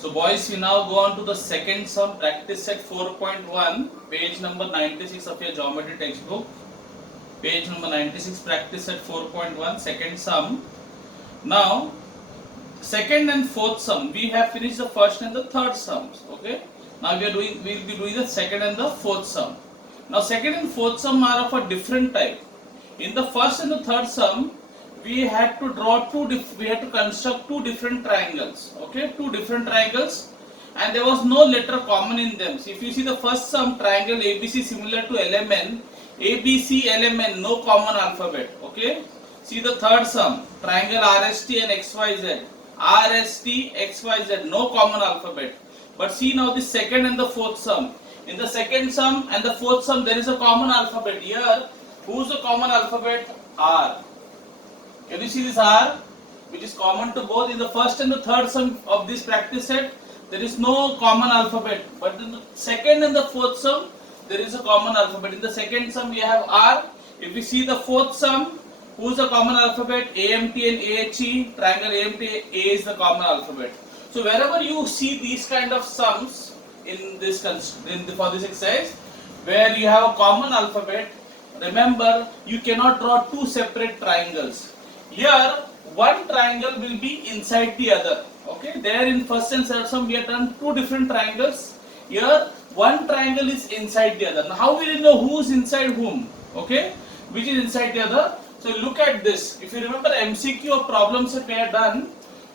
So boys, we now go on to the second sum, practice set 4.1, page number 96 of your geometry textbook. Page number 96, practice set 4.1, second sum. Now, second and fourth sum, we have finished the first and the third sums. Okay. Now we will be doing the second and the fourth sum. Now second and fourth sum are of a different type. In the first and the third sum, we had to construct two different triangles. Okay, two different triangles, and there was no letter common in them. So if you see the first sum, triangle ABC similar to LMN, ABC LMN, no common alphabet. Okay. See the third sum, triangle RST and XYZ, RST XYZ, no common alphabet. But see now the second and the fourth sum. In the second sum and the fourth sum, there is a common alphabet. Here, who's the common alphabet? R. Can you see this R, which is common to both? In the first and the third sum of this practice set, there is no common alphabet. But in the second and the fourth sum, there is a common alphabet. In the second sum, we have R. If we see the fourth sum, who's the common alphabet? AMT and AHE. Triangle AMT, A is the common alphabet. So wherever you see these kind of sums in this for this exercise, where you have a common alphabet, remember you cannot draw two separate triangles. Here, one triangle will be inside the other. Okay, there in first and third sum we have done two different triangles. Here, one triangle is inside the other. Now, how will you know who is inside whom? Okay, which is inside the other? So look at this. If you remember MCQ of problems that we have done,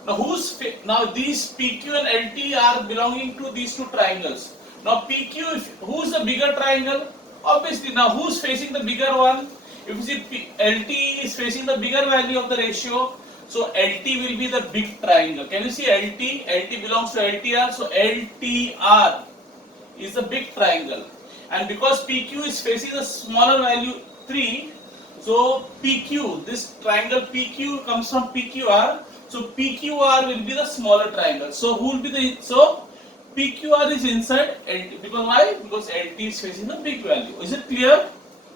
now these PQ and LT are belonging to these two triangles. Now PQ, who's the bigger triangle? Obviously, now who's facing the bigger one? If you see LT is facing the bigger value of the ratio, so LT will be the big triangle. Can you see LT? LT belongs to LTR, so LTR is the big triangle. And because PQ is facing the smaller value 3, so PQ, this triangle PQ comes from PQR, so PQR will be the smaller triangle. So who will be PQR is inside LT, because why? Because LT is facing the big value. Is it clear?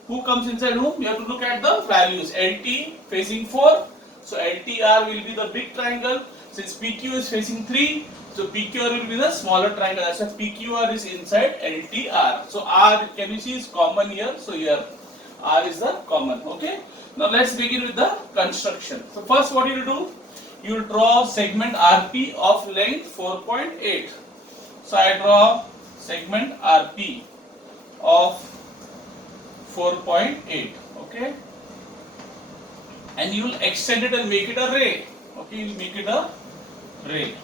Who comes inside whom? You have to look at the values. LT facing 4, so LTR will be the big triangle. Since PQ is facing 3, so PQR will be the smaller triangle. That's why PQR is inside LTR. So R, can you see, is common here. So here R is the common. Okay. Now let's begin with the construction. So first, what you will do? You will draw segment RP of length 4.8. So I draw segment RP of 4.8. Okay. And you will extend it and make it a ray. Okay, you will make it a ray.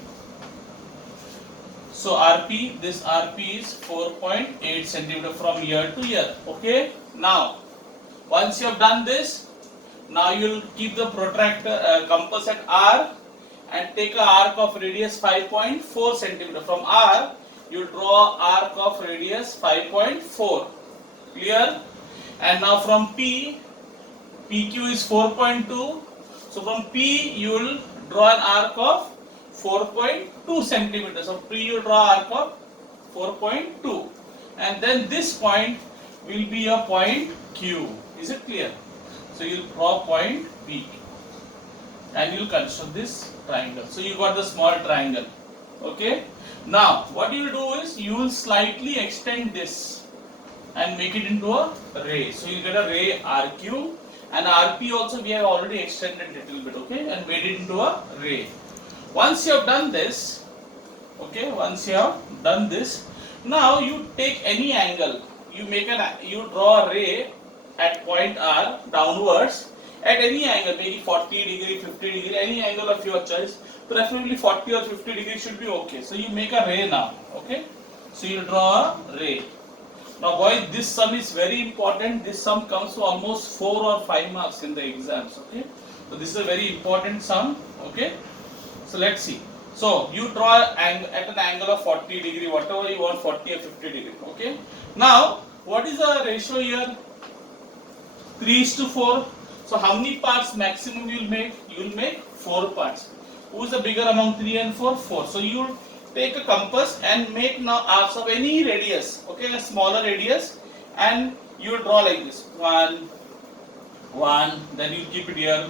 So RP, this RP is 4.8 centimeter from here to here. Okay. Now, once you have done this, now you will keep the protractor compass at R and take a arc of radius 5.4 centimeter. From R, you will draw arc of radius 5.4. Clear? And now from P, PQ is 4.2. So from P, you will draw an arc of 4.2 centimeters. So P, you will draw arc of 4.2. And then this point will be a point Q. Is it clear? So you will draw point P and you will construct this triangle. So you got the small triangle. Okay. Now what you will do is you will slightly extend this and make it into a ray. So you get a ray RQ, and RP also we have already extended a little bit. Okay, and made it into a ray. Once you have done this, okay, now you take any angle. You draw a ray at point R downwards at any angle, maybe 40 degree, 50 degree, any angle of your choice. Preferably 40 or 50 degree should be okay. So you make a ray now. Okay. So you draw a ray. Now boys, this sum is very important. This sum comes to almost 4 or 5 marks in the exams. Okay. So this is a very important sum. Okay. So let's see. So you draw at an angle of 40 degree, whatever you want, 40 or 50 degree. Okay. Now what is the ratio here? 3:4. So how many parts maximum you will make? You will make 4 parts. Who is the bigger among 3 and 4? 4. So you take a compass and make now arcs of any radius. Okay, a smaller radius, and you will draw like this. 1, then you keep it here.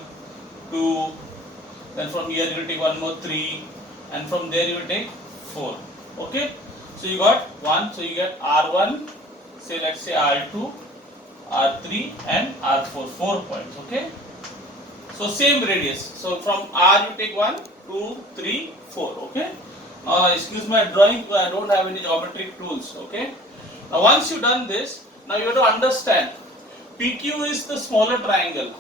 2, then from here you will take one more 3, and from there you will take 4. Okay, so you got 1, so you get R1, say let's say R2, R3 and R4, 4 points. Okay, so same radius. So from R you take 1, 2, 3, 4. Okay, excuse my drawing, I don't have any geometric tools. Okay, now once you done this, now you have to understand PQ is the smaller triangle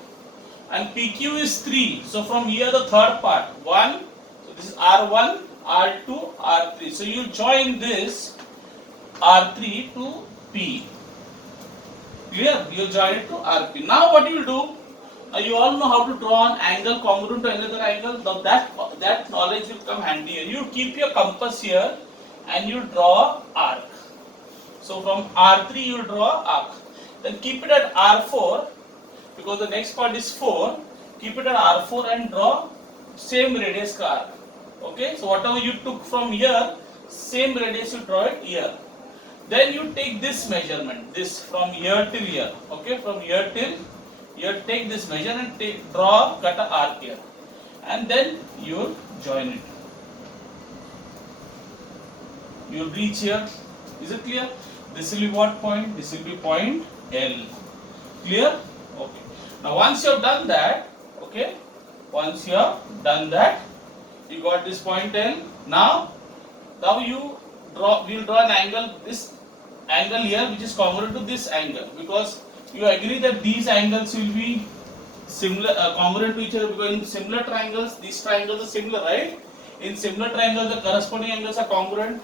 and PQ is 3. So from here the third part 1, so this is R1, R2, R3. So you join this R3 to P. Clear? You join it to RP. Now what you will do? You all know how to draw an angle congruent to another angle. Now that knowledge will come handy here. You keep your compass here and you draw arc. So from R3 you draw arc. Then keep it at R4 because the next part is 4. Keep it at R4 and draw same radius ka arc. Okay, so whatever you took from here, same radius you draw it here. Then you take this measurement, this from here till here. Okay, from here till here, take this measure and draw cut a arc here, and then you join it. You will reach here. Is it clear? This will be what point? This will be point L. Clear? Okay. Now once you have done that, okay, once you have done that, you got this point L. Now you will draw an angle, this angle here which is congruent to this angle, because you agree that these angles will be similar, congruent to each other, because in similar triangles, these triangles are similar, right? In similar triangles, the corresponding angles are congruent.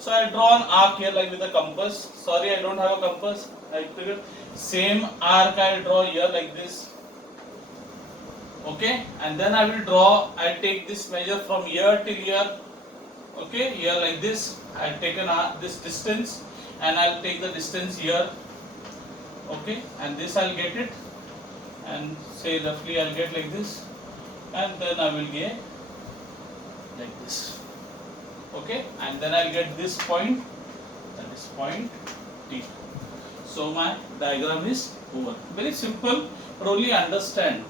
So I draw an arc here like with a compass. Sorry, I don't have a compass. Same arc I draw here like this. Okay, and then I will draw. I take this measure from here till here. Okay, here like this. I have taken this distance, and I'll take the distance here. Okay, and this I'll get it, and say roughly I'll get like this, and then I will get like this. Okay, and then I'll get this point, that is point T. So my diagram is over. Very simple, but only understand.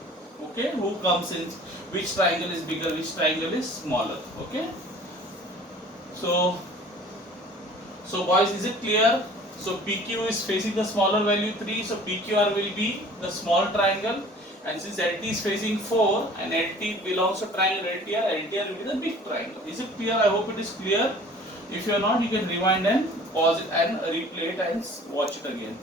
Okay, who comes in, which triangle is bigger, which triangle is smaller. Okay, so boys, is it clear? So PQ is facing the smaller value 3, so PQR will be the small triangle, and since LT is facing 4 and LT belongs to triangle LTR, LTR will be the big triangle. Is it clear? I hope it is clear. If you are not, you can rewind and pause it and replay it and watch it again.